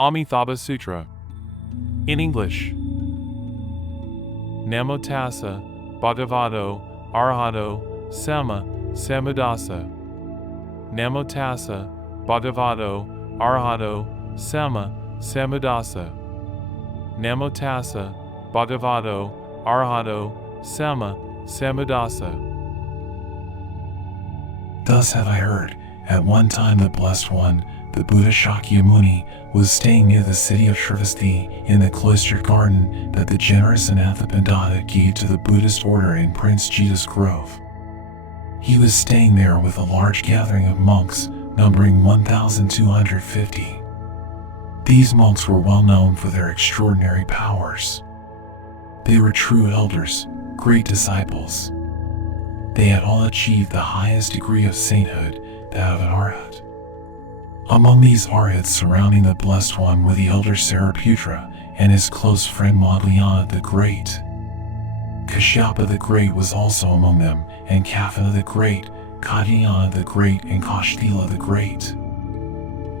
Amitābha Sutra. In English, Namo tassa bhagavato arahato sama sambuddhassa. Namo tassa bhagavato arahato sama sambuddhassa. Namo tassa bhagavato arahato sama sambuddhassa. Thus have I heard, at one time the Blessed One, the Buddha Shakyamuni, was staying near the city of Sravasti in the cloistered garden that the generous Amitābha gave to the Buddhist order in Prince Jita's Grove. He was staying there with a large gathering of monks, numbering 1,250. These monks were well known for their extraordinary powers. They were true elders, great disciples. They had all achieved the highest degree of sainthood, that of an arhat. Among these arhats surrounding the Blessed One were the elder Sariputra and his close friend Mahāyāna the Great. Kashyapa the Great was also among them, and Kapila the Great, Katyayana the Great, and Kaustila the Great.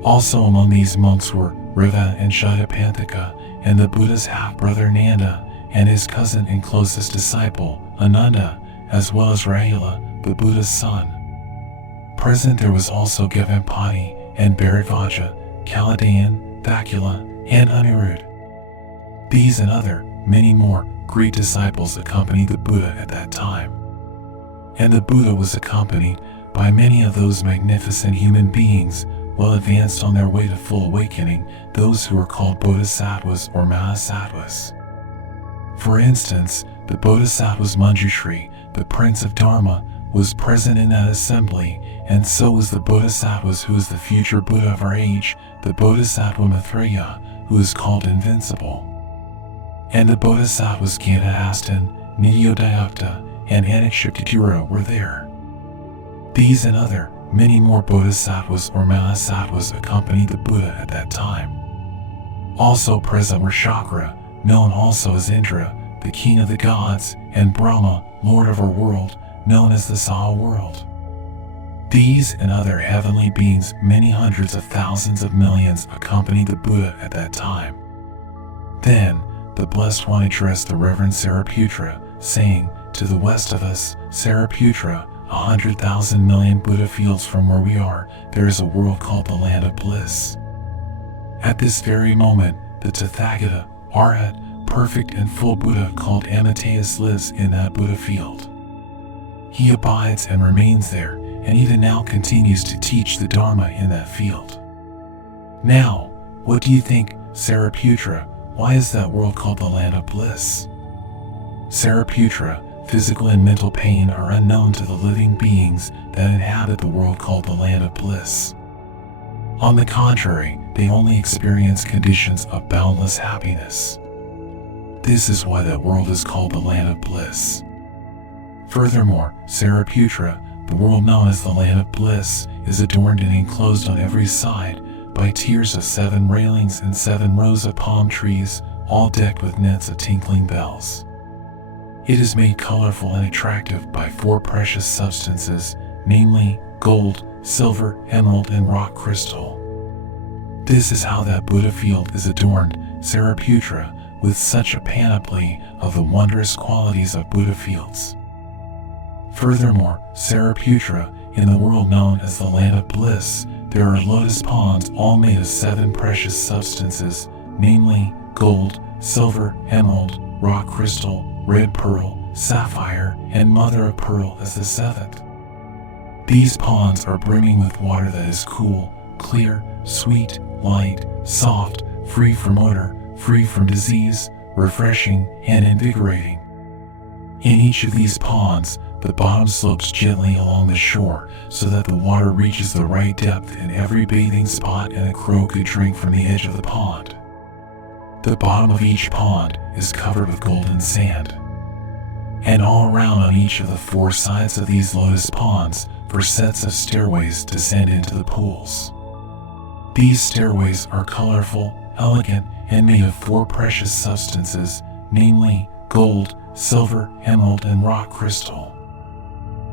Also among these monks were Riva and Shatapanthika, and the Buddha's half-brother Nanda, and his cousin and closest disciple, Ananda, as well as Rahula, the Buddha's son. Present there was also Gavampati and Bharadvaja, Kaladayan, Thakula, and Anirudh. These and other, many more, great disciples accompanied the Buddha at that time. And the Buddha was accompanied by many of those magnificent human beings well advanced on their way to full awakening, those who are called Bodhisattvas or Mahasattvas. For instance, the Bodhisattva's Manjushri, the Prince of Dharma, was present in that assembly, and so was the Bodhisattvas who is the future Buddha of our age, the Bodhisattva Maitreya, who is called invincible. And the Bodhisattvas Gandhahastan, Nityodayukta, and Anakshiptitira were there. These and other, many more Bodhisattvas or Mahasattvas accompanied the Buddha at that time. Also present were Shakra, known also as Indra, the king of the gods, and Brahma, lord of our world, known as the Saha world. These and other heavenly beings, many hundreds of thousands of millions, accompanied the Buddha at that time. Then, the Blessed One addressed the Reverend Sariputra, saying, "To the west of us, Sariputra, 100,000 million Buddha fields from where we are, there is a world called the Land of Bliss. At this very moment, the Tathagata, Arhat, perfect and full Buddha called Amitāyus lives in that Buddha field. He abides and remains there, and even now continues to teach the Dharma in that field. Now, what do you think, Sariputra, why is that world called the Land of Bliss? Sariputra, physical and mental pain are unknown to the living beings that inhabit the world called the Land of Bliss. On the contrary, they only experience conditions of boundless happiness. This is why that world is called the Land of Bliss. Furthermore, Sariputra, the world known as the Land of Bliss, is adorned and enclosed on every side by tiers of 7 railings and 7 rows of palm trees, all decked with nets of tinkling bells. It is made colorful and attractive by 4 precious substances, namely gold, silver, emerald, and rock crystal. This is how that Buddha field is adorned, Sariputra, with such a panoply of the wondrous qualities of Buddha fields. Furthermore, Sariputra, in the world known as the Land of Bliss, there are lotus ponds all made of 7 precious substances, namely gold, silver, emerald, rock crystal, red pearl, sapphire, and mother of pearl as the 7th. These ponds are brimming with water that is cool, clear, sweet, light, soft, free from odor, free from disease, refreshing, and invigorating. In each of these ponds, the bottom slopes gently along the shore so that the water reaches the right depth in every bathing spot and a crow could drink from the edge of the pond. The bottom of each pond is covered with golden sand. And all around on each of the 4 sides of these lotus ponds, 4 sets of stairways descend into the pools. These stairways are colorful, elegant, and made of 4 precious substances, namely gold, silver, emerald, and rock crystal.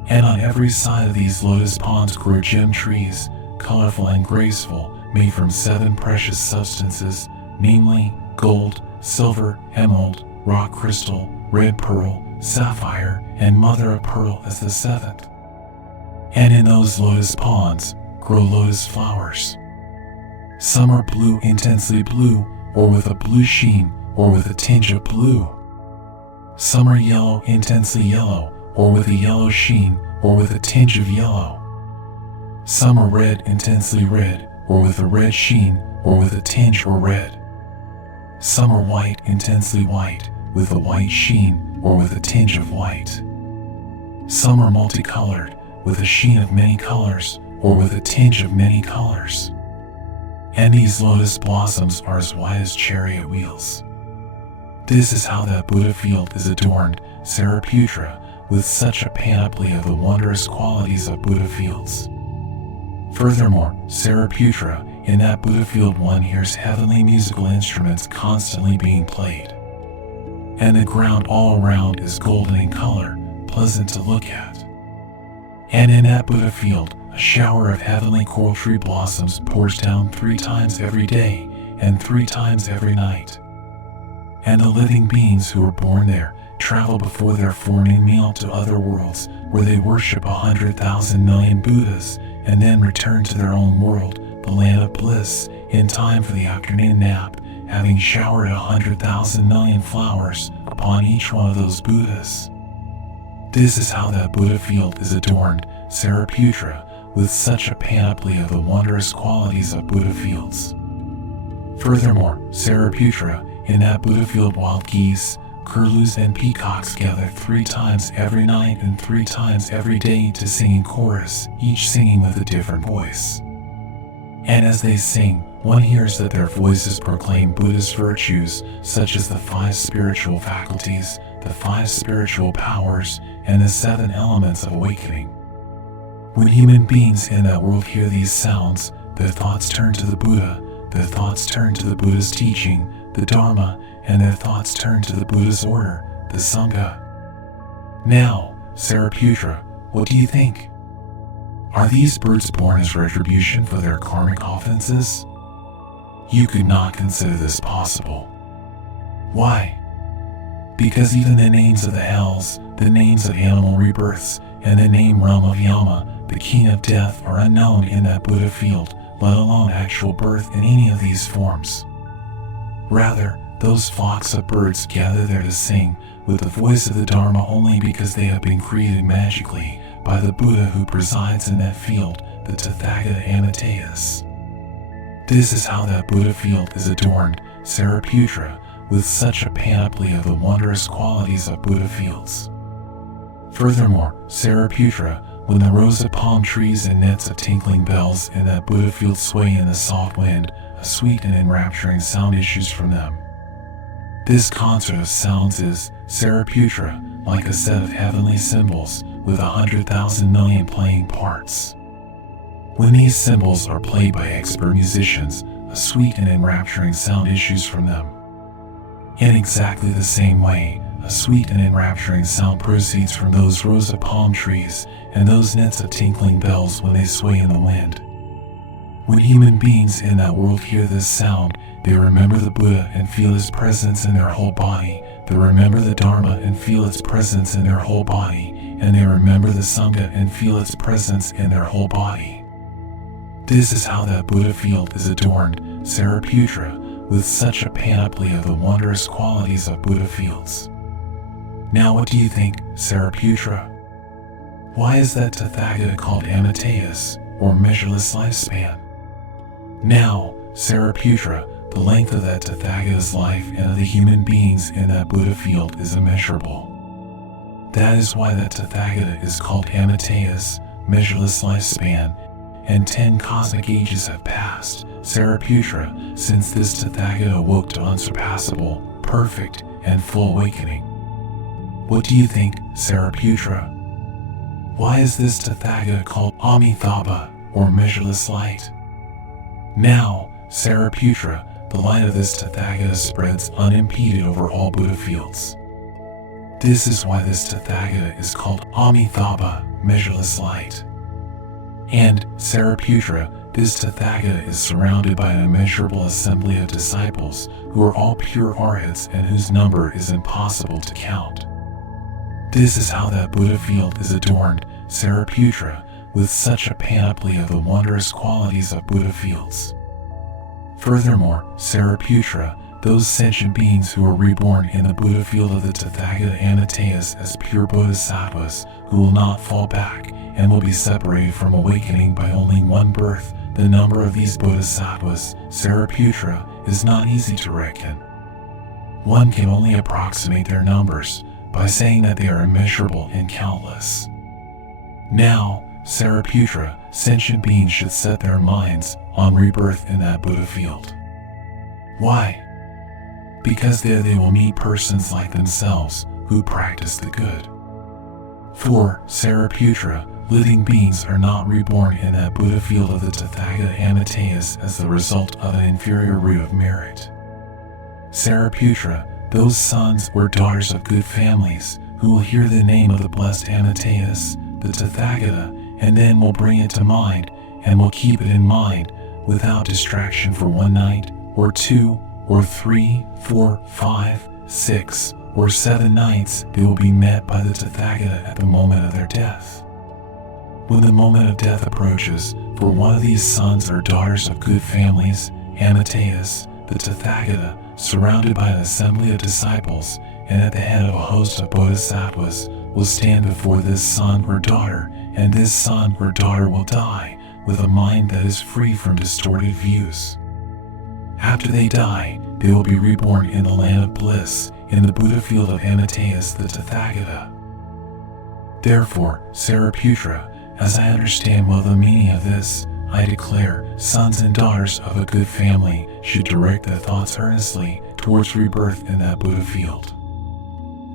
And on every side of these lotus ponds grow gem trees, colorful and graceful, made from 7 precious substances, namely gold, silver, emerald, rock crystal, red pearl, sapphire, and mother of pearl as the 7th. And in those lotus ponds grow lotus flowers. Some are blue, intensely blue, or with a blue sheen, or with a tinge of blue. Some are yellow, intensely yellow, or with a yellow sheen, or with a tinge of yellow. Some are red, intensely red, or with a red sheen, or with a tinge or red. Some are white, intensely white, with a white sheen, or with a tinge of white. Some are multicolored, with a sheen of many colors, or with a tinge of many colors. And these lotus blossoms are as white as chariot wheels. This is how that Buddha field is adorned, Sariputra, with such a panoply of the wondrous qualities of Buddha fields. Furthermore, Sariputra, in that Buddha field one hears heavenly musical instruments constantly being played. And the ground all around is golden in color, pleasant to look at. And in that Buddha field, a shower of heavenly coral tree blossoms pours down 3 times every day and 3 times every night. And the living beings who were born there travel before their forming meal to other worlds where they worship 100,000 million Buddhas and then return to their own world, the land of bliss, in time for the afternoon nap, having showered 100,000 million flowers upon each one of those Buddhas. This is how that Buddha field is adorned, Sariputra, with such a panoply of the wondrous qualities of Buddha fields. Furthermore, Sariputra, in that Buddha field wild geese, curlews, and peacocks gather 3 times every night and 3 times every day to sing in chorus, each singing with a different voice. And as they sing, one hears that their voices proclaim Buddhist virtues, such as the 5 spiritual faculties, the 5 spiritual powers, and the 7 elements of awakening. When human beings in that world hear these sounds, their thoughts turn to the Buddha, their thoughts turn to the Buddha's teaching, the Dharma, and their thoughts turn to the Buddha's order, the Sangha. Now, Sariputra, what do you think? Are these birds born as retribution for their karmic offenses? You could not consider this possible. Why? Because even the names of the hells, the names of animal rebirths, and the name realm of Yama, the king of death, are unknown in that Buddha field, let alone actual birth in any of these forms. Rather, those flocks of birds gather there to sing with the voice of the Dharma only because they have been created magically by the Buddha who presides in that field, the Tathagata Amitāyus. This is how that Buddha field is adorned, Sariputra, with such a panoply of the wondrous qualities of Buddha fields. Furthermore, Sariputra, when the rows of palm trees and nets of tinkling bells in that Buddha field sway in the soft wind, a sweet and enrapturing sound issues from them. This concert of sounds is, Sariputra, like a set of heavenly cymbals with 100,000 million playing parts. When these cymbals are played by expert musicians, a sweet and enrapturing sound issues from them. In exactly the same way, a sweet and enrapturing sound proceeds from those rows of palm trees and those nets of tinkling bells when they sway in the wind. When human beings in that world hear this sound, they remember the Buddha and feel his presence in their whole body. They remember the Dharma and feel its presence in their whole body. And they remember the Sangha and feel its presence in their whole body. This is how that Buddha field is adorned, Sariputra, with such a panoply of the wondrous qualities of Buddha fields. Now what do you think, Sariputra? Why is that Tathagata called Amitāyus, or measureless lifespan? Now, Sariputra, the length of that Tathagata's life and of the human beings in that Buddha field is immeasurable. That is why that Tathagata is called Amitāyus, measureless lifespan, and 10 cosmic ages have passed, Sariputra, since this Tathagata awoke to unsurpassable, perfect, and full awakening. What do you think, Sariputra? Why is this Tathagata called Amithaba, or measureless light? Now, Sariputra, the light of this Tathagata spreads unimpeded over all Buddha fields. This is why this Tathagata is called Amitābha, measureless light. And, Sariputra, This Tathagata is surrounded by an immeasurable assembly of disciples who are all pure arhats and whose number is impossible to count. This is how that Buddha field is adorned, Sariputra, with such a panoply of the wondrous qualities of Buddha fields. Furthermore, Sariputra, those sentient beings who are reborn in the Buddha field of the Tathagata Amitāyus as pure bodhisattvas, who will not fall back and will be separated from awakening by only one birth. The number of these bodhisattvas, Sariputra, is not easy to reckon. One can only approximate their numbers by saying that they are immeasurable and countless. Now, Sariputra, sentient beings should set their minds on rebirth in that Buddha field. Why? Because there they will meet persons like themselves who practice the good. For Sariputra, living beings are not reborn in that Buddha field of the Tathagata Amitāyus as the result of an inferior root of merit. Sariputra, those sons or daughters of good families who will hear the name of the blessed Amitāyus, the Tathagata, and then will bring it to mind and will keep it in mind without distraction for 1 night, or 2, or 3, 4, 5, 6, or 7 nights, they will be met by the Tathagata at the moment of their death. When the moment of death approaches, for one of these sons or daughters of good families, Amitāyus, the Tathagata, surrounded by an assembly of disciples and at the head of a host of bodhisattvas, will stand before this son or daughter, and this son or daughter will die with a mind that is free from distorted views. After they die, they will be reborn in the land of bliss, in the Buddha field of Amitāyus the Tathagata. Therefore, Sariputra, as I understand well the meaning of this, I declare, sons and daughters of a good family should direct their thoughts earnestly towards rebirth in that Buddha field.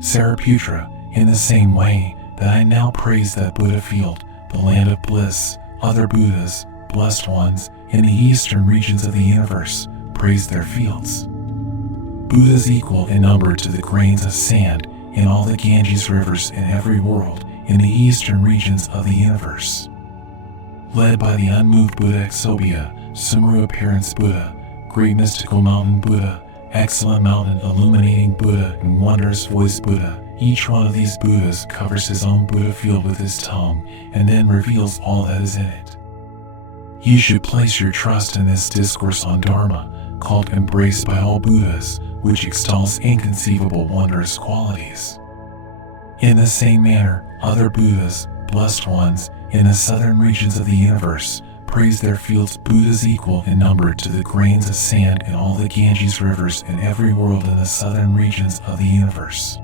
Sariputra, in the same way that I now praise that Buddha field, the land of bliss, other Buddhas, blessed ones, in the eastern regions of the universe, praise their fields. Buddhas equal in number to the grains of sand in all the Ganges rivers in every world in the eastern regions of the universe. Led by the unmoved Buddha Exobia, Sumru Appearance Buddha, Great Mystical Mountain Buddha, Excellent Mountain Illuminating Buddha, and Wondrous Voice Buddha, each one of these Buddhas covers his own Buddha field with his tongue and then reveals all that is in it. You should place your trust in this discourse on Dharma, called Embraced by All Buddhas, which extols inconceivable wondrous qualities. In the same manner, other Buddhas, blessed ones, in the southern regions of the universe, praise their fields. Buddhas equal in number to the grains of sand in all the Ganges rivers in every world in the southern regions of the universe.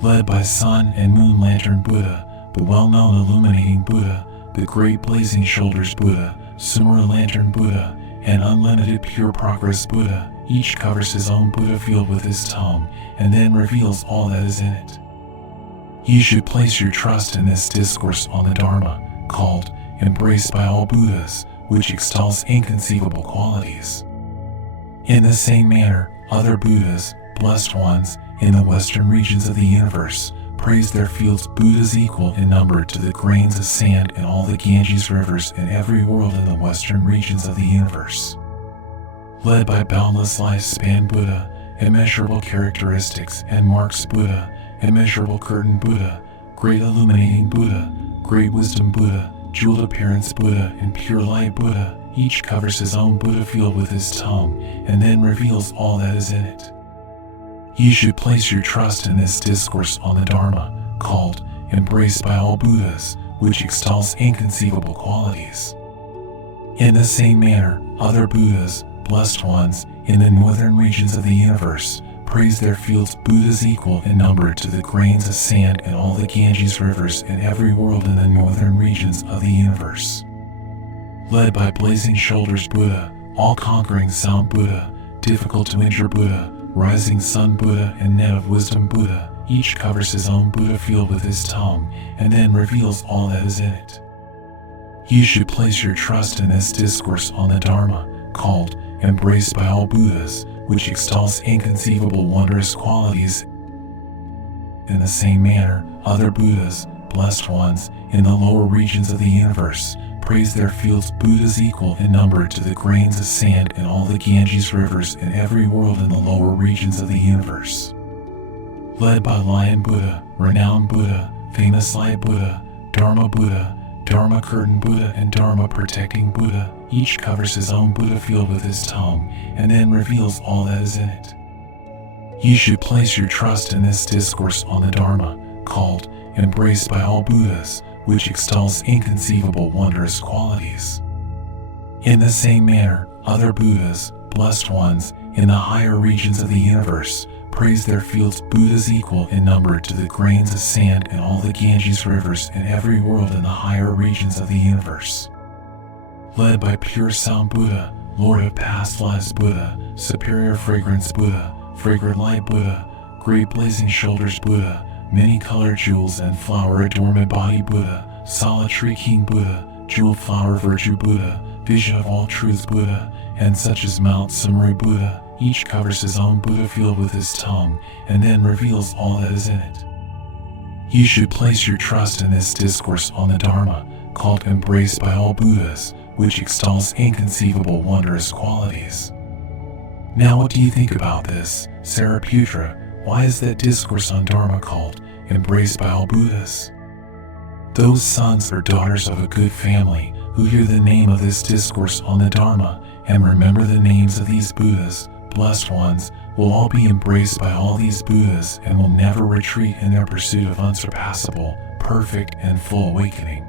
Led by Sun and Moon Lantern Buddha, the well-known Illuminating Buddha, the Great Blazing Shoulders Buddha, Sumra Lantern Buddha, and Unlimited Pure Progress Buddha, each covers his own Buddha field with his tongue and then reveals all that is in it. You should place your trust in this discourse on the Dharma, called Embraced by All Buddhas, which extols inconceivable qualities. In the same manner, other Buddhas, blessed ones, in the western regions of the universe, praise their fields. Buddhas equal in number to the grains of sand in all the Ganges rivers in every world in the western regions of the universe. Led by Boundless Lifespan Buddha, Immeasurable Characteristics and Marks Buddha, Immeasurable Curtain Buddha, Great Illuminating Buddha, Great Wisdom Buddha, Jeweled Appearance Buddha, and Pure Light Buddha, each covers his own Buddha field with his tongue and then reveals all that is in it. You should place your trust in this discourse on the Dharma, called Embraced by All Buddhas, which extols inconceivable qualities. In the same manner, other Buddhas, blessed ones, in the northern regions of the universe, praise their fields. Buddhas equal in number to the grains of sand in all the Ganges rivers in every world in the northern regions of the universe. Led by Blazing Shoulders Buddha, All-Conquering Sound Buddha, Difficult to Injure Buddha, Rising Sun Buddha, and Net of Wisdom Buddha, each covers his own Buddha field with his tongue and then reveals all that is in it. You should place your trust in this discourse on the Dharma, called Embraced by All Buddhas, which extols inconceivable wondrous qualities. In the same manner, other Buddhas, blessed ones, in the lower regions of the universe, praised their fields Buddhas equal in number to the grains of sand in all the Ganges rivers in every world in the lower regions of the universe. Led by Lion Buddha, Renowned Buddha, Famous Light Buddha, Dharma Buddha, Dharma Curtain Buddha, and Dharma Protecting Buddha, each covers his own Buddha field with his tongue and then reveals all that is in it. You should place your trust in this discourse on the Dharma, called Embraced by All Buddhas, which extols inconceivable wondrous qualities. In the same manner, other Buddhas, blessed ones, in the higher regions of the universe, praise their fields Buddhas equal in number to the grains of sand in all the Ganges rivers in every world in the higher regions of the universe. Led by Pure Sound Buddha, Lord of Past Lives Buddha, Superior Fragrance Buddha, Fragrant Light Buddha, Great Blazing Shoulders Buddha, Many Colored Jewels and Flower Adornment Body Buddha, Solitary King Buddha, Jeweled Flower Virtue Buddha, Vision of All Truths Buddha, and such as Mount Sumeru Buddha, each covers his own Buddha field with his tongue and then reveals all that is in it. You should place your trust in this discourse on the Dharma, called Embraced by All Buddhas, which extols inconceivable wondrous qualities. Now what do you think about this, Sariputra? Why is that discourse on Dharma called Embraced by All Buddhas? Those sons or daughters of a good family who hear the name of this discourse on the Dharma and remember the names of these Buddhas, blessed ones, will all be embraced by all these Buddhas and will never retreat in their pursuit of unsurpassable, perfect, and full awakening.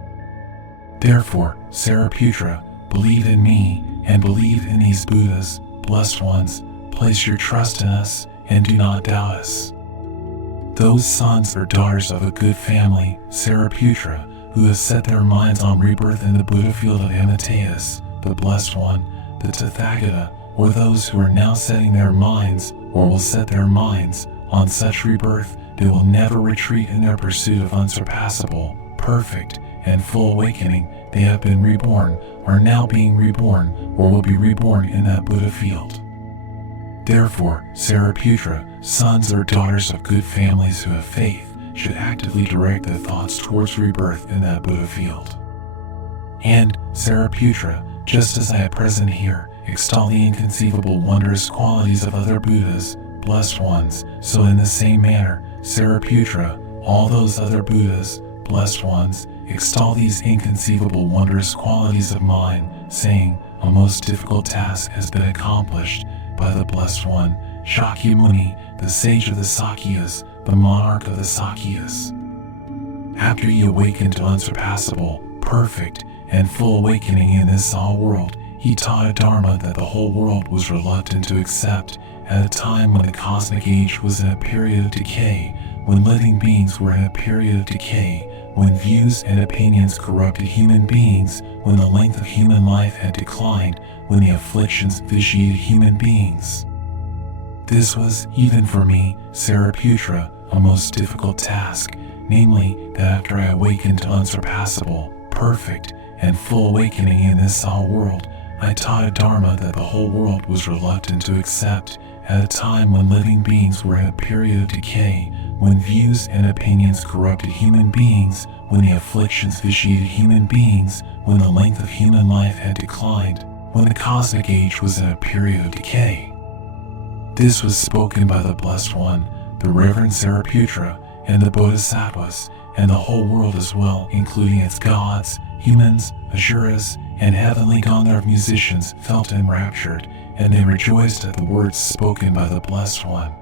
Therefore, Sariputra, believe in me and believe in these Buddhas, blessed ones, place your trust in us and do not doubt us. Those sons or daughters of a good family, Sariputra, who have set their minds on rebirth in the Buddha field of Amitāyus, the Blessed One, the Tathagata, or those who are now setting their minds, or will set their minds, on such rebirth, they will never retreat in their pursuit of unsurpassable, perfect, and full awakening. They have been reborn, are now being reborn, or will be reborn in that Buddha field. Therefore, Sariputra, sons or daughters of good families who have faith, should actively direct their thoughts towards rebirth in that Buddha field. And, Sariputra, just as I at present here extol the inconceivable wondrous qualities of other Buddhas, blessed ones, so in the same manner, Sariputra, all those other Buddhas, blessed ones, extol these inconceivable wondrous qualities of mine, saying, a most difficult task has been accomplished by the Blessed One, Shakyamuni, the sage of the Sakyas, the monarch of the Sakyas. After he awakened to unsurpassable, perfect, and full awakening in this all world, he taught a Dharma that the whole world was reluctant to accept at a time when the cosmic age was in a period of decay, when living beings were in a period of decay, when views and opinions corrupted human beings, when the length of human life had declined, when the afflictions vitiated human beings. This was, even for me, Sariputra, a most difficult task, namely that after I awakened to unsurpassable, perfect, and full awakening in this all world, I taught a Dharma that the whole world was reluctant to accept at a time when living beings were in a period of decay, when views and opinions corrupted human beings, when the afflictions vitiated human beings, when the length of human life had declined, when the cosmic age was in a period of decay. This was spoken by the Blessed One, the Reverend Sariputra, and the Bodhisattvas, and the whole world as well, including its gods, humans, asuras, and heavenly Gandharva musicians felt enraptured, and they rejoiced at the words spoken by the Blessed One.